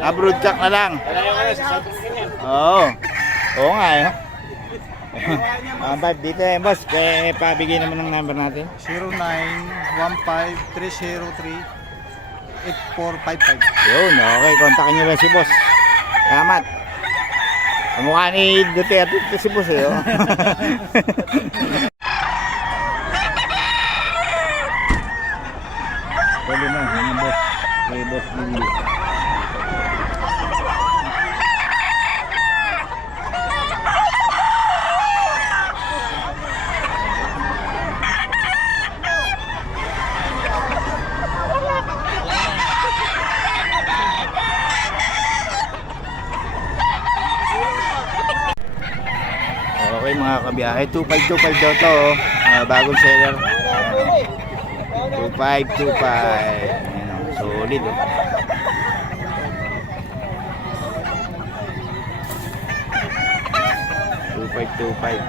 Ah, broodcock na lang. Oo. Oo nga eh. Ah, uh, dito eh, boss. Eh, pabigay naman ng number natin. 0915-303-8455. Yun, okay. Kontakin nyo lang si boss. Salamat. Kamukha ni Duterte si boss eh. Oh. Pwede na, mga boss. Kay boss Lili. Kabiyahe, 2525 daw to oh. Ah, bagong seller. 2525. Ayan oh, solid oh. Two five two five.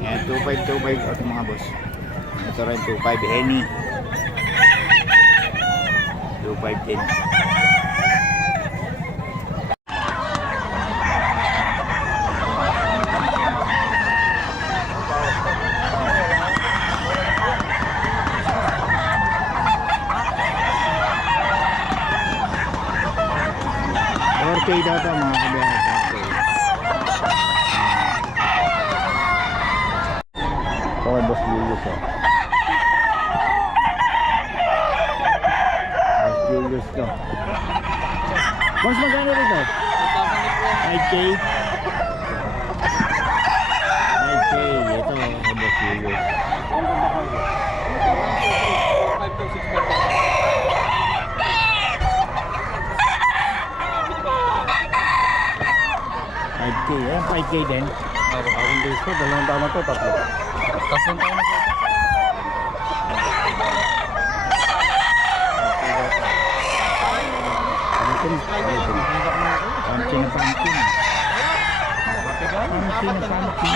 Ayan, 2525 ito mga boss. Ito rin 25 Henny. 2510. Okay daw to mga kabiyahe. 4K. Oh, boss Julius oh. Boss Julius to. Boss, magkano rito? 5K? 5K. Ito, boss Julius. Five k Ayan, 5K din. Akong days ko, dalawang taon na to, tatlo. Tatlong taon na po. Pumpkin. Pumpkin na pumpkin. Pumpkin na pumpkin.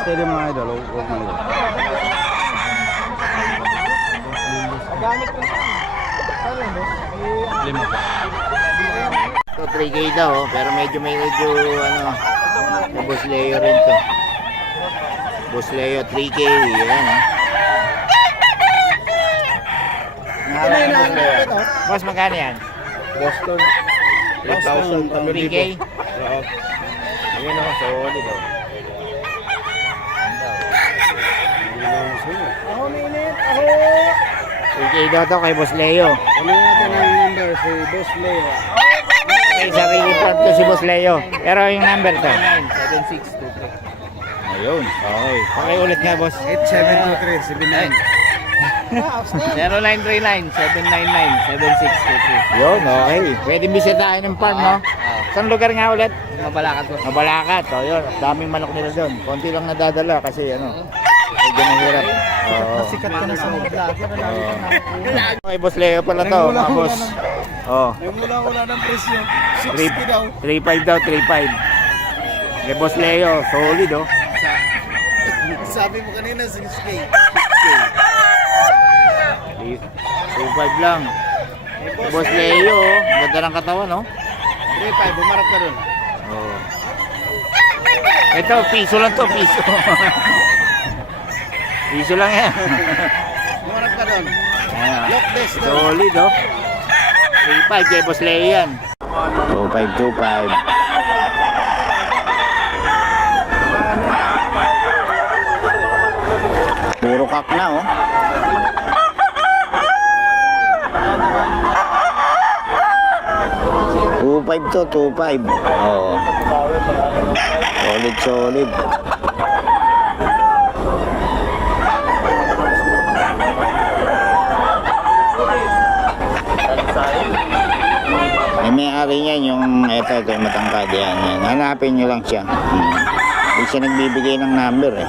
Steady mga idol, huwag mga idol. Lima pa. Ito 3K daw, pero medyo may medyo ano, may Boss Leo rin to. Boss Leo 3K, yan oh. Ano Leo? Boss, magkano yan? Boston. 3,000, 3K? Oo. Ayun ako, solid oh. Hindi na ako sa'yo. Ako minit, ako! 3K daw to kay Boss Leo. Ano natin ang number si Boss Leo? May sarili plan to si Boss Leo. Pero yung number to. 7623. Ayun, okay. Pakiulit nga, boss. 8723, 0939 799 7623. Yun, okay. Pwede bisitahin ng farm, no? Saan lugar nga ulit? Mabalakat ko. Mabalakat. O, yun. Daming manok nila doon. Konti lang nadadala kasi, ano, medyo mahirap. Oo. Sikat ka na sa mga. Okay, boss Leo pala to, mga boss. Oh, May mula-mula ng presyo. 3 60 daw. 3.5 daw, 3.5. Kay boss Leo, solid, oh. Sabi mo kanina 6K. 2.5 lang. Kay boss Leo, oh. Ganda ng katawan, oh. 3.5, bumarap ka dun. Oh. Ito, piso lang to, piso. piso lang yan. Bumarap ka dun. Ayan. Lock this daw. Solid, oh. 3.5 kay Boss Leo yan. 2525. Puro kak na, oh. Two five to, two five. Oo. Solid, solid. Ay, may-ari niyan yung eto, ito yung matangkad yan, yan. Hanapin nyo lang siya. Hmm. Hindi siya nagbibigay ng number eh.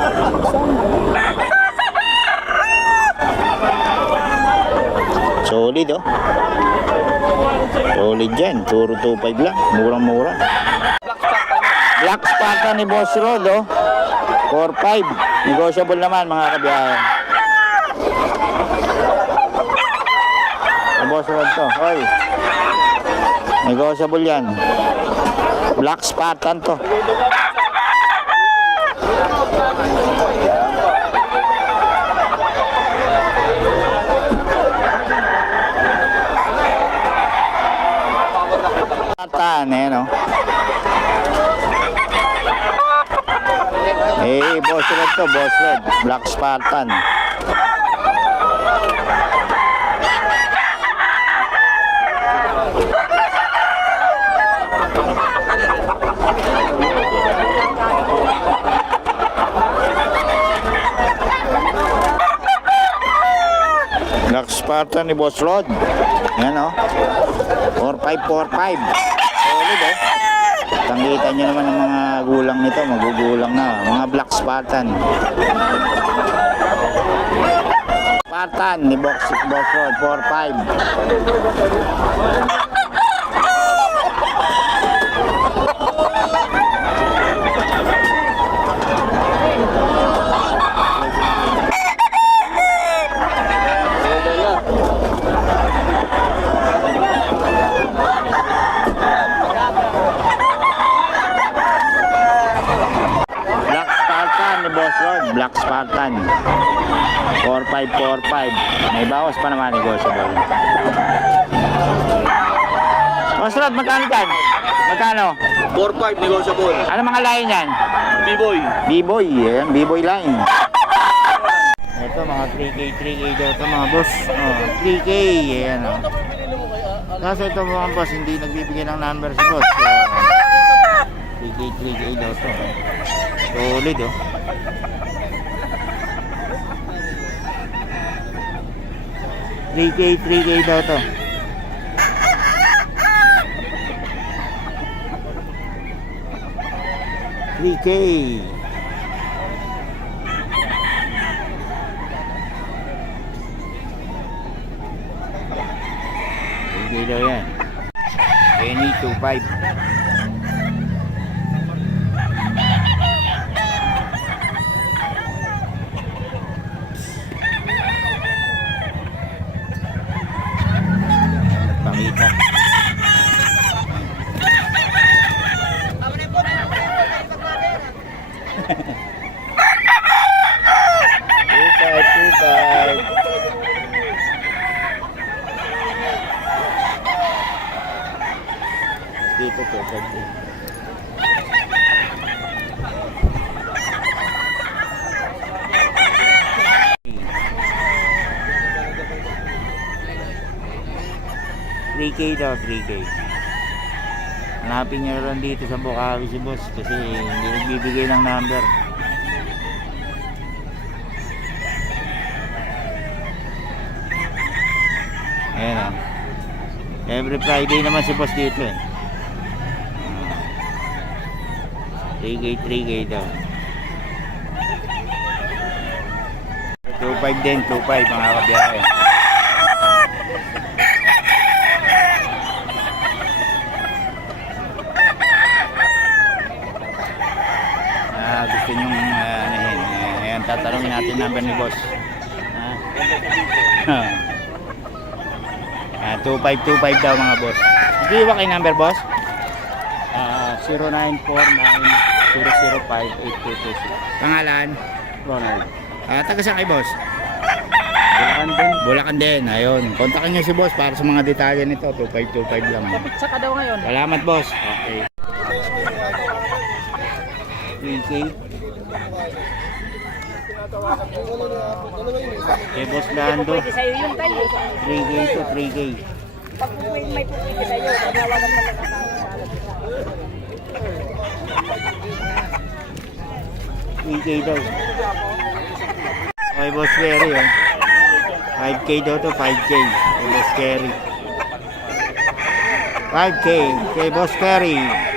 Solid oh. Solid yan. Turo 2.5 lang. Murang-mura. Black Spartan ni Boss Rod oh. 4-5. Negotiable naman mga kabiyahe. Ang boss rod to. Hoy. Negotiable yan. Black Spartan to. Spartan, eh, no? Eh, boss red to, boss red. Black Spartan. Black Spartan ni Boss Rod. Yan o. 4545. Solid eh. Tanggitan nyo naman ang mga gulang nito. Magugulang na. Mga Black Spartan. Spartan ni Box, Rod. 45. Black Spartan ni Boss Rod. Black Spartan. 4545. May bawas pa naman negotiable. Boss Rod, magkano dyan? Magkano? 4-5 negotiable. Ano mga line yan? B-boy. B-boy, yan. B-boy line. Ito mga 3K, 3K daw ito mga boss. Oh, 3K, yan oh. Kaso ito mga boss, hindi nagbibigay ng number si boss. So, 3K, 3K daw ito. Solid oh. Three K, three K daw to. Three K. Three K daw yan. Penny 2.5. Pangita. Two five, kumita. Tukay, tukay. Dito, tukay. 3K daw, 3K. Hanapin nyo rin dito sa Bukawi si boss kasi hindi nagbibigay ng number. Ayan ah. Every Friday naman si boss dito eh. 3K, 3K daw. 2.5 din, 2.5 mga kabiyahe. Tatanungin natin number ni boss. Ah. Ah, 2525 daw mga boss. Hindi ba kayo number boss? Ah, 0949-005-8226. Pangalan? Ronald. Ah, taga saan kay boss? Bulacan din. Bulacan din. Ayun. Kontakin niyo si boss para sa mga detalye nito. 2525 lang. Saka daw ngayon. Salamat boss. Okay. 3K. Kay boss Lando. Pwede sa'yo yun tayo. 3K to 3K. Pag may, pupili sa'yo, tawagan mo lang ako. 3K daw. Kay boss Kerry oh. 5K daw to 5K. Kay boss Kerry. 5K kay boss Kerry.